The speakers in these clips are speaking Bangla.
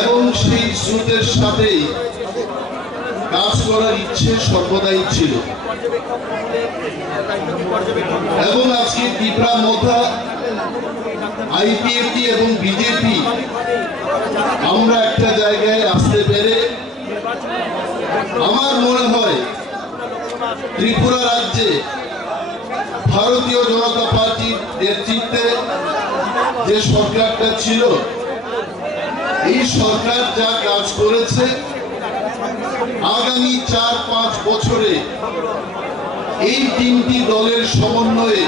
এবং সেই স্রোতের সাথেই কাজ করার ইচ্ছে সর্বদাই ছিল। এবং আজকে ত্রিপুরা মথা, আইপিএফটি এবং বিজেপি আমরা একটা জায়গায় আসতে পেরে আমার মনে হয় ত্রিপুরা রাজ্যে ভারতীয় জনতা পার্টির নেতৃত্বে যে সরকারটা ছিল, এই সরকার যা কাজ করেছে আগামী 4-5 বছরে এই তিনটি দলের সমন্বয়ে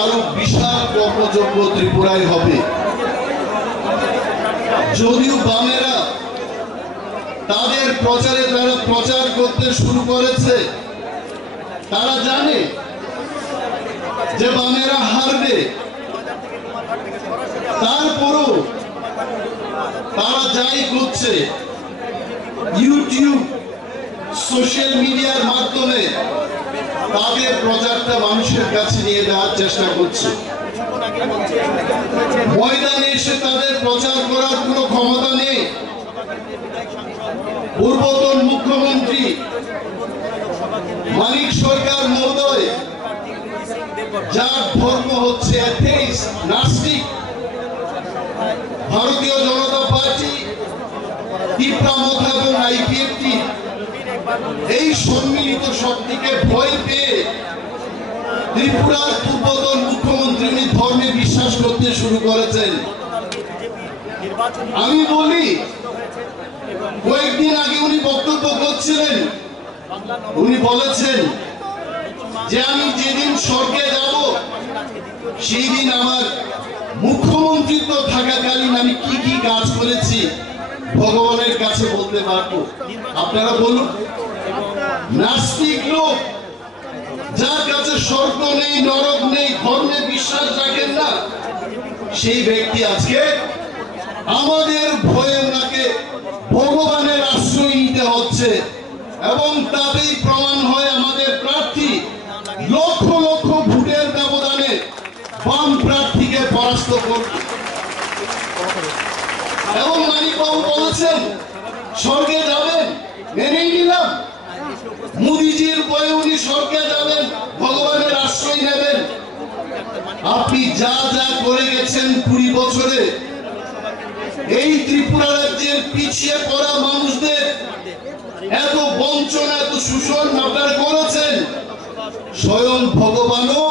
আরো বিশাল কর্মযজ্ঞ ত্রিপুরায় হবে। যদিও বামেরা তাদের প্রচারে যারা প্রচার করতে শুরু করেছে, তারা জানে যে বামেরা হারবে, তারপরও তারা যাই করছে ইউটিউব, সোশ্যাল মিডিয়ার মাধ্যমে তাদের প্রচারটা মানুষের কাছে নিয়ে যাওয়ার চেষ্টা করছে। ময়দানে এসে তাদের প্রচার করার কোনো ক্ষমতা নেই। পূর্বতন মুখ্যমন্ত্রী মানিক সরকার মহোদয়, যার ধর্ম হচ্ছে অ্যাথেইস্ট, নাস্তিক, ভারতীয় জনতা পার্টি, ত্রিপুরা মথা এবং আইপিএফটি এই সম্মিলিত শক্তিকে ভয় পেয়ে ত্রিপুরার পূর্বতন মুখ্যমন্ত্রী ধর্মে বিশ্বাস করতে শুরু করেছেন। আমি বলি, কয়েকদিন আগে উনি বক্তব্য করছিলেন, উনি বলেছেন যে আমি যেদিন স্বর্গে যাব সেই দিন আমার মুখ্যমন্ত্রিত্ব থাকাকালীন আমি কি কি কাজ করেছি ভগবানের কাছে বলতে পারবো। আপনারা বলুন, নাস্তিক লোক, যার কাছে স্বর্গ নেই, নরক নেই, ধর্মে বিশ্বাস রাখেন না, সেই ব্যক্তি আজকে আমাদের ভয়ে ওনাকে ভগবানের আশ্রয় নিতে হচ্ছে। এবং তাতেই প্রমাণ হয় আমাদের প্রার্থী লক্ষ লক্ষ ভোটের ব্যবধানে বাম প্রার্থীকে পরাস্ত করবে। এবং মানিকবাবু বলেছেন স্বর্গে যাবেন, মেনেই নিলাম। মোদিজির বয়ে উনি স্বর্গে যাবেন, ভগবানের আশ্রয় নেবেন। আপনি যা যা করে গেছেন 20 বছরে এই ত্রিপুরা রাজ্যের পিছিয়ে পড়া মানুষদের এত বঞ্চনা, এত শোষণ আপনারা করেছেন, স্বয়ং ভগবানও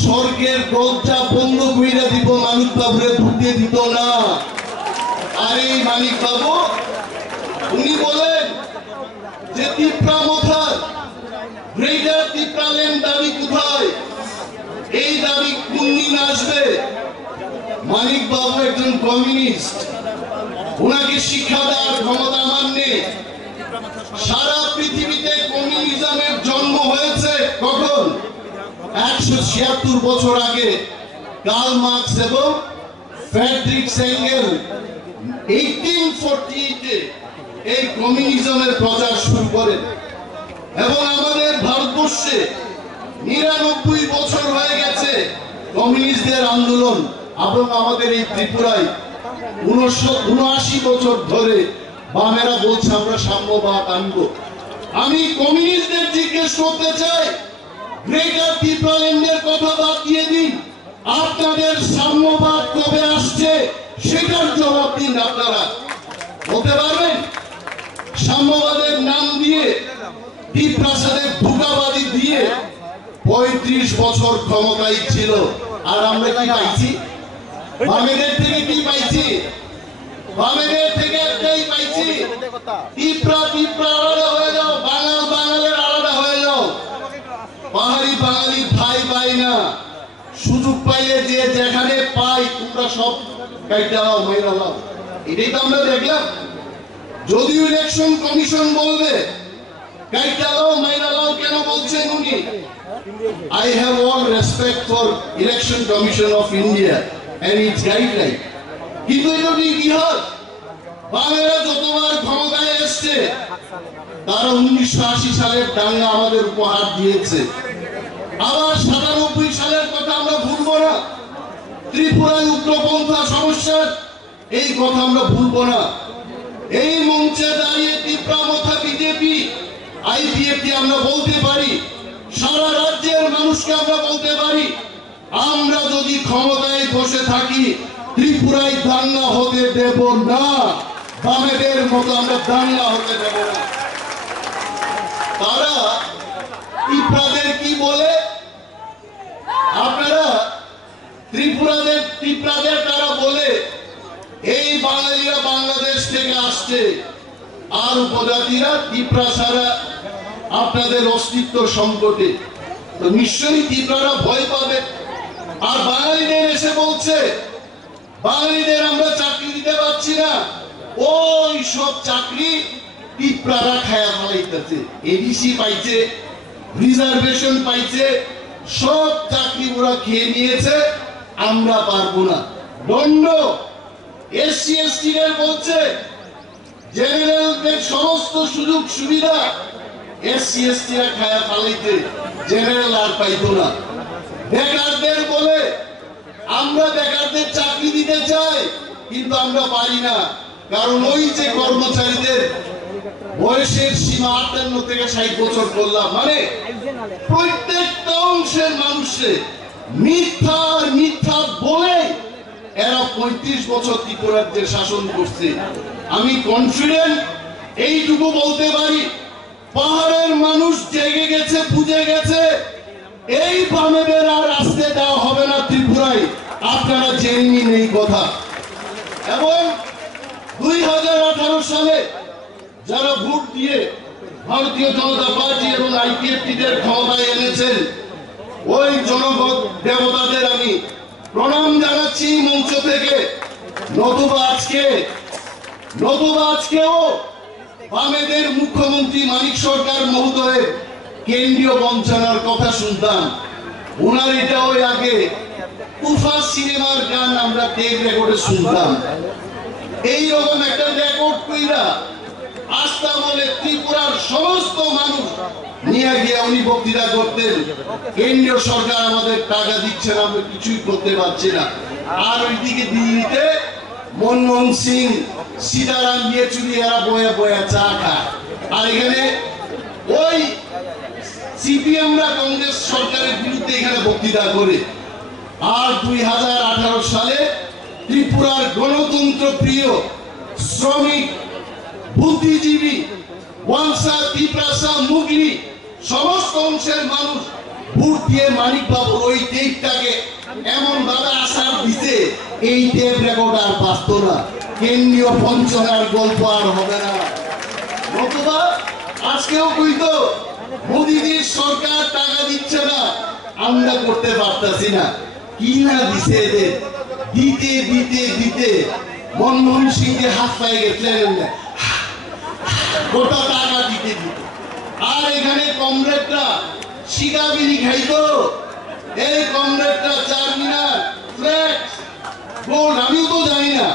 স্বর্গের দরজা বন্ধ করে দিব, মানিক বাবুরে ঢুকতে দিত না। আর এই মানিক বাবু উনি বলেন যে ত্রিপুরা মথার গ্রেটার ত্রিপুরাল্যান্ড দাবি কোথায়, এই দাবি কোন দিন আসবে। মানিক বাবু একজন কমিউনিস্ট, ওনাকে শিক্ষা দেওয়ার ক্ষমতা আমার নেই। সারা পৃথিবীতে কমিউনিজমের জন্ম হয়েছে কখন? 176 বছর আগে কার্ল মার্কস এবং ফ্রেডরিক এঙ্গেল 1848-এ এই কমিউনিজমের প্রচার শুরু করেন। এবং আমাদের ভারতবর্ষে 99 বছর হয়ে গেছে কমিউনিস্টদের আন্দোলন। এবং আমাদের এই ত্রিপুরায় 79 বছর ধরে বামেরা বলছে আমরা সাম্যবাদ আনবো। আমি কমিউনিস্টদের জিজ্ঞেস করতে চাই, গ্রেটার ত্রিপুরাল্যান্ডের কথা বাদ দিয়ে দিন, আপনাদের সাম্যবাদ কবে আসছে সেটার জবাব দিন। আপনারা বলতে পারবেন? সাম্যবাদের নাম দিয়ে, দ্বীপ্রাসাদের ধোঁকাবাজি দিয়ে 35 বছর ক্ষমতায় ছিল। আর আমরা কি পাইছি? বামেদের থেকে কি পাইছি? বামেদের থেকে একটাই পাইছি, ত্রিপুরা ত্রিপুরা আলাদা হয়ে যাও, বাঙাল বাঙালের আলাদা হয়ে যাও। পাহাড়ি বাঙালি ভাই পাই না, সুযোগ পাইলে যে যেখানে পাই তোমরা সব কাইটা দাও, মেরা দাও। এটাই তো আমরা দেখলাম। যদিও ইলেকশন কমিশন বলবে কাইটা দাও, মেরা দাও, কেন বলছেন উনি? I have all respect for Election Commission of India and its guideline. কিন্তু এটা ইতিহাস। বামেরা যতবার ক্ষমতায় এসছে তারা 1980 সালের দাঙ্গা আমাদের উপহার দিয়েছে। আবার 97 সালের কথা আমরা ভুলবো না। ত্রিপুরায় উগ্রপন্থা সমস্যার এই কথা আমরা ভুলবো না। এই মঞ্চে দাঁড়িয়ে তীব্রামথা বিজেপি আইপিএফটি আমরা বলতে পারি, সারা রাজ্যের মানুষকে আমরা বলতে পারি, আমরা যদি ক্ষমতায় বসে থাকি ত্রিপুরায় দাঙ্গা হতে দেব না, বামেদের মতো আমরা দাঙ্গা হতে দেব না। তারা ত্রিপুরাদের কি বলে, আপনারা ত্রিপুরাদের তারা বলে এই বাঙালিরা বাংলাদেশ থেকে আসছে, আর উপজাতিরা ত্রিপুরা ছাড়া আপনাদের অস্তিত্ব সংকটে। তো নিশ্চয়ই ত্রিপুরারা ভয় পাবে। আর বাঙালিদের এসে বলছে বাঙালিদের আমরা চাকরি দিতে পারছি না, ওই সব চাকরি ত্রিপুরারা খায়া ফেলাইতেছে। এডিসি পাইছে, রিজার্ভেশন পাইছে, সব চাকরি ওরা খেয়ে নিয়েছে, আমরা পারবো না। দণ্ড এসসি এসটি বলছে জেনারেলদের সমস্ত সুযোগ সুবিধা এসসি এসটিরা খায়া ফেলাইতে, জেনারেল আর পাইতো না। বেকারদের বলে আমরা বেকারদের চাকরি দিতে চাই, কিন্তু আমরা পারি না, কারণ ওই যে কর্মচারীদের বয়সের সীমা 58 থেকে 60 বছর করলাম, মানে প্রত্যেকটা অংশের মানুষে মিথ্যা বলে এরা 35 বছর ত্রিপুরাজ্যের শাসন করছে। আমি কনফিডেন্ট এইটুকু বলতে পারি, পাহাড়ের মানুষ জেগে গেছে, বুঝে গেছে, এই বামেদের আর আসতে দেওয়া হবে না ত্রিপুরায়। আপনারা জেনে নিন এই কথা। এবং 2018 সালে যারা ভোট দিয়ে ভারতীয় জনতা পার্টি এবং আইপিএফটিদের ক্ষমতায় এনেছেন, ওই জনগণ দেবতাদের আমি প্রণাম জানাচ্ছি মঞ্চ থেকে। নতুবা আজকেও বামেদের মুখ্যমন্ত্রী মানিক সরকার মহোদয়ের কেন্দ্রীয় বঞ্চনার কথা শুনতাম। ওনার এটা ওই আগে তুফা সিনেমার গান আমরা টেপ রেকর্ডে শুনতাম। এইরকম একটা রেকর্ড কইরা আস্থা বলে ত্রিপুরার সমস্ত মানুষ নিয়ে গিয়ে উনি বক্তৃতা করতেন, কেন্দ্রীয় সরকার আমাদের টাকা দিচ্ছে না, আমরা কিছুই করতে পারছি না। আর ওইদিকে দিল্লিতে মনমোহন সিং, সীতারাম ইয়েচুরি এরা বয়া বয়া চা খায়, আর এখানে ওই সিপিএমরা কংগ্রেস সরকারের বিরুদ্ধে এখানে বক্তৃতা করে। আর 2018 সালে ত্রিপুরার গণতন্ত্র প্রিয় শ্রমিক, বুদ্ধিজীবী, ওয়াংসা, তিপ্রাসা, মুগলি সমস্ত অংশের মানুষ ভোট দিয়ে মানিক বাবুর ওই টেপটাকে এমন ভাবে আসার দিতে, এই টেপ রেকর্ড আর বাঁচত না, কেন্দ্রীয় বঞ্চনার গল্প আর হবে না। নতুবা আজকেও কইতো মোদিজির সরকার টাকা দিচ্ছে না, আমরা করতে পারতাছি না। কি না দিছে এদের, দিতে দিতে দিতে মনমোহন সিংকে হাত পায়ে গেছিলেন, গোটা টাকা দিতে দিতে। আর এখানে কমরেডরা শিকাবিরি খাইতো, এই কমরেডরা চারমিনার, ফ্ল্যাট, গোল্ড, আমিও তো জানি না,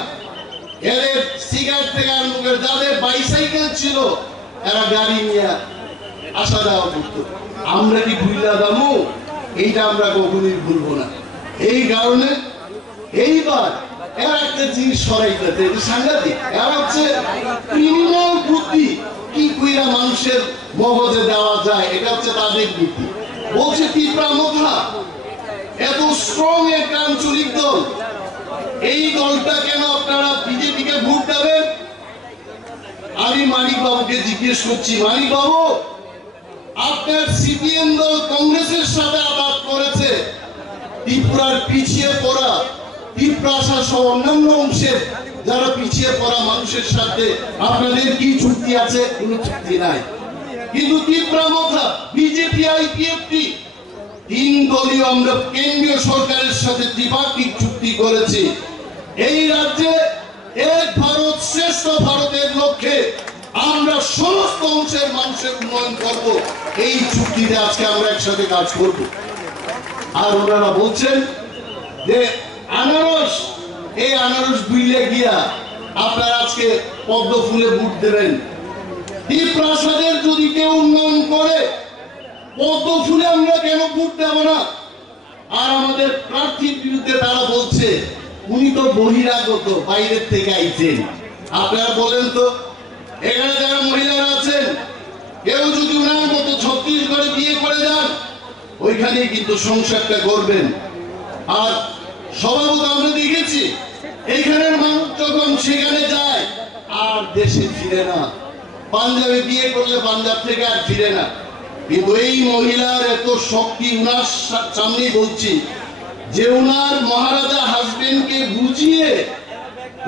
এদের সিগারেট থেকে আরম্ভ করে যাদের বাইসাইকেল ছিল এরা গাড়ি নিয়ে আসা যাওয়া করতো। আমরা কি ভুইলা দামু? এইটা আমরা কখনোই ভুলবো না। এই কারণে এইবার এর একটা জিনিস সরাইতেছে, এটা সাংঘাতিক। এর হচ্ছে ক্রিমিনাল বুদ্ধি কি কইরা মানুষের মগজে দেওয়া যায়, এটা হচ্ছে তাদের বুদ্ধি। বলছে তীব্রামথা এত স্ট্রং একটা আঞ্চলিক দল, এই দলটা কেন আপনারা বিজেপিকে ভোট দেবেন? আমি মানিক বাবুকে জিজ্ঞেস করছি, মানিক বাবু আপনার সিপিএম দল কংগ্রেসের সাথে আঘাত করেছে, ত্রিপুরার পিছিয়ে পড়া ত্রিপ্রাসা সহ অন্যান্য অংশের যারা পিছিয়ে পড়া মানুষের সাথে আপনাদের কি চুক্তি আছে? কোনো চুক্তি নাই। কিন্তু তীব্রামথা, বিজেপি, আইপিএফটি তিন দলীয় আমরা কেন্দ্রীয় সরকারের সাথে দ্বিপাক্ষিক চুক্তি করেছি। এই রাজ্যে এক ভারত শ্রেষ্ঠ ভারতের লক্ষ্যে আমরা সমস্ত অংশের মানুষের উন্নয়ন করব, এই চুক্তিতে আজকে আমরা একসাথে কাজ করব। আর ওনারা বলছেন যে আনারস, এই আনারস বুইলে গিয়া আপনারা আজকে পদ্ম ফুলে ভোট দেবেন। এই প্রাসাদের যদি কেউ উন্নয়ন করে, পদ্ম ফুলে আমরা কেন ভোট দেব না? আর আমাদের প্রার্থীর বিরুদ্ধে তারা বলছে উনি তো বহিরাগত, বাইরের থেকে আইছেন। আপনারা বলেন তো, এখানে যারা মহিলারা আছেন, কেউ যদি উনার মতো ছত্তিশগড়ে বিয়ে করে যান, ওইখানে কিন্তু সংসারটা করবেন। আর স্বভাবত আমরা দেখেছি এইখানের মানুষ যখন সেখানে যায় আর দেশে ফিরে না। পাঞ্জাবে বিয়ে করলে পাঞ্জাব থেকে আর ফিরে না। কিন্তু এই মহিলার এত শক্তি, উনার সামনে বলছি যে উনার মহারাজা হাজবেন্ডকে বুঝিয়ে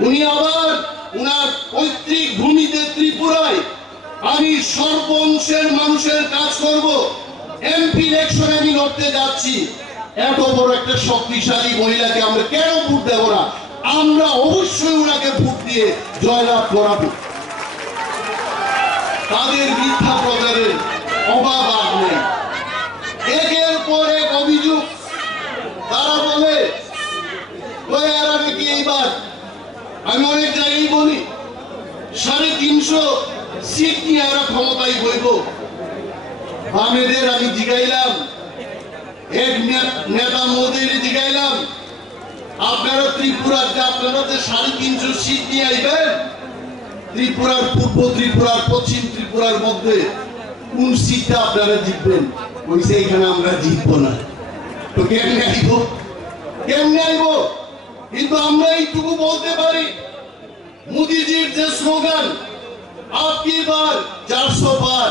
উনি আবার উনার পৈতৃক ভূমিতে ত্রিপুরায় আমি সর্বংশের মানুষের কাজ করব, এমপি ইলেকশনে আমি লড়তে যাচ্ছি। এত বড় একটা শক্তিশালী মহিলাকে আমরা কেন ভোট দেব না? আমরা অবশ্যই ওনাকে ভোট দিয়ে জয়লাভ করাবো। তাদের মিথ্যা প্রচারের অভাব আর নেই। একের পর এক অভিযোগ তারা বলে, এরা নাকি এইবার, আমি অনেক জায়গায় বলি 350 সিট নিয়ে এরা ক্ষমতায় বইব। বামেদের আমি জিগাইলাম, এক নেতা মোদীর জিগাইলাম, আপনারা ত্রিপুরাতে আপনারা যে 350 সিট নিয়ে আইবেন, ত্রিপুরার পূর্ব ত্রিপুরার পশ্চিম ত্রিপুরার মধ্যে কোন সিটটা আপনারা জিতবেন? বলছে এখানে আমরা জিতবো না। তো কেমনে আইব? কেমনে আইব? কিন্তু আমরা এইটুকু বলতে পারি, মোদীজির যে স্লোগান আপকি বার 400 বার,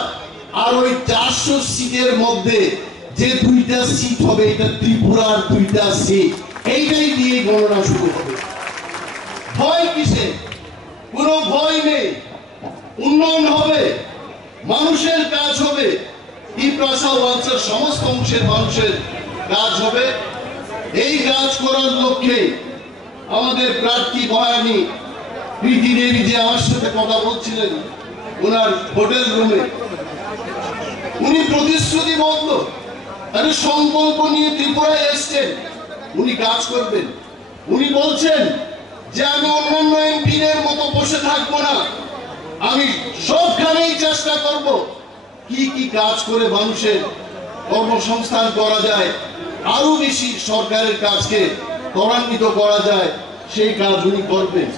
আর ওই 400 সিটের মধ্যে যে 2টা সিট হবে এটা ত্রিপুরার 2টা সিট, এইটাই দিয়ে গণনা শুরু হবে। ভয় কিসে? কোনো ভয় নেই। উন্নয়ন হবে, মানুষের কাজ হবে, ত্রিপ্রাসা অঞ্চলের সমস্ত অংশের মানুষের কাজ হবে। এই কাজ করার লক্ষ্যে আমাদের প্রার্থী বয়ানী প্রীতি দেবী যে আমার সাথে কথা বলছিলেন ওনার হোটেল রুমে, উনি প্রতিশ্রুতিবদ্ধ, তার সংকল্প নিয়ে ত্রিপুরায় এসছেন, উনি কাজ করবেন। উনি বলছেন যে আমি অন্যান্য এমপিদের মতো বসে থাকবো না, আমি সবখানেই চেষ্টা করব কি কি কাজ করে মানুষের কর্মসংস্থান করা যায়, আরো বেশি সরকারের কাজকে ত্বরান্বিত করা যায়, সেই কাজ উনি করবেন।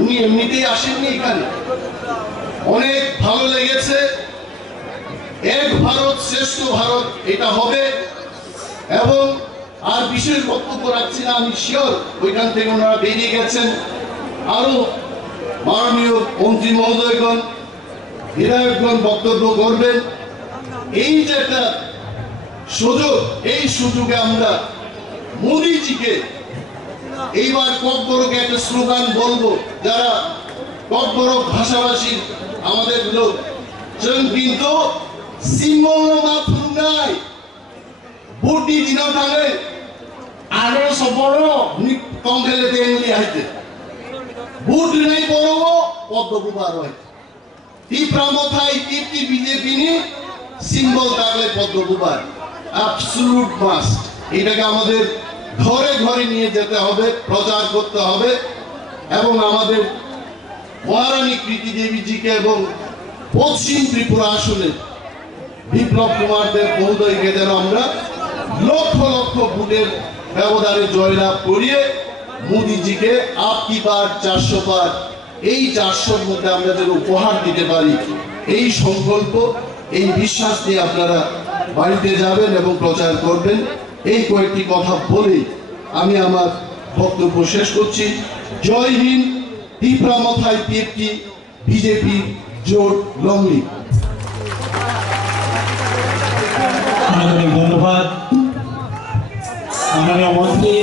উনি এমনিতেই আসেননি এখানে। অনেক ভালো লেগেছে। এক ভারত শ্রেষ্ঠ ভারত এটা হবে। এবং আর বিশেষ বক্তব্য রাখছি না, আমি শিওর ওইখান থেকে ওনারা বেরিয়ে গেছেন। আরো মাননীয় মন্ত্রী মহোদয়গণ, বিধায়কগণ বক্তব্য করবেন। এই যে একটা সুযোগ, এই সুযোগে আমরা মোদীজিকে এইবার ককবরকে একটা স্লোগান বলবো, যারা ককবরক ভাষাভাষী আমাদের লোক, কিন্তু সিম্বল মাথুর নাই বুটি দিন থাকে আরো সবর কম খেলে তেমনি হাইতে বুট নাই বড় পদ্মকুমার হয় তীব্রামথায় তীব্রি বিজেপি নি সিম্বল থাকলে পদ্মকুমার অ্যাবসলিউট মাস্ট। এটাকে আমাদের ঘরে ঘরে নিয়ে যেতে হবে, প্রচার করতে হবে এবং আমাদের মহারানী প্রীতি দেবীজিকে এবং পশ্চিম ত্রিপুরা আসলে বিপ্লব কুমার দেব মহোদয়কে যেন আমরা লক্ষ লক্ষ ভোটের ব্যবধানে জয়লাভ করিয়ে মোদীজিকে আপকি বার 400 বার, এই 400-র মধ্যে আমরা যেন উপহার দিতে পারি, এই সংকল্প, এই বিশ্বাস নিয়ে আপনারা বাড়িতে যাবেন এবং প্রচার করবেন। এই কয়েকটি কথা বলেই আমি আমার বক্তব্য শেষ করছি। জয় হিন্দ। তীব্রামথায় পিএফটি বিজেপি জোট লংলি। ধন্যবাদ মাননীয় মন্ত্রী।